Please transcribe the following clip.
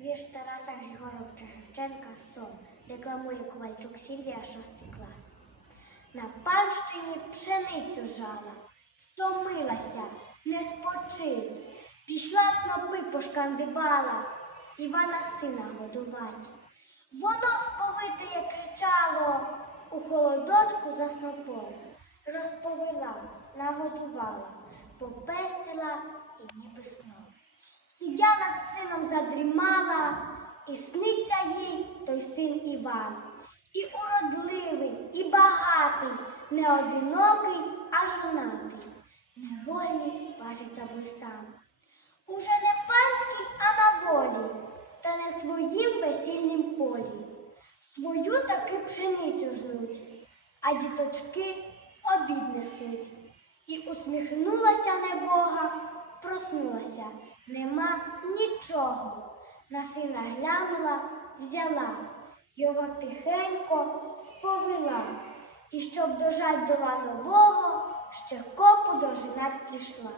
Вірш Тараса Григоровича Шевченка Сон. Декламує Ковальчук Сільвія, шостий клас. На панщині пшеницю жала, втомилася, не спочив. Пішла снопи пошкандибала, Івана сина годувать. Воно сповитеє кричало, у холодочку за снопом. Розповіла, нагодувала, попестила і ніби сном. Сидя над сином задрімала, і сниться їй той син Іван. І уродливий, і багатий, не одинокий, а жонатий. Невольний бачиться бо сам. Уже не панський, а на волі, та не своїм весільнім полі. Свою таки пшеницю жнуть, а діточки обід несуть. І усміхнулася небога, проснулася, нема нічого. На сина глянула, взяла, його тихенько сповила. І щоб дожать дола нового, ще копу дожинать пішла.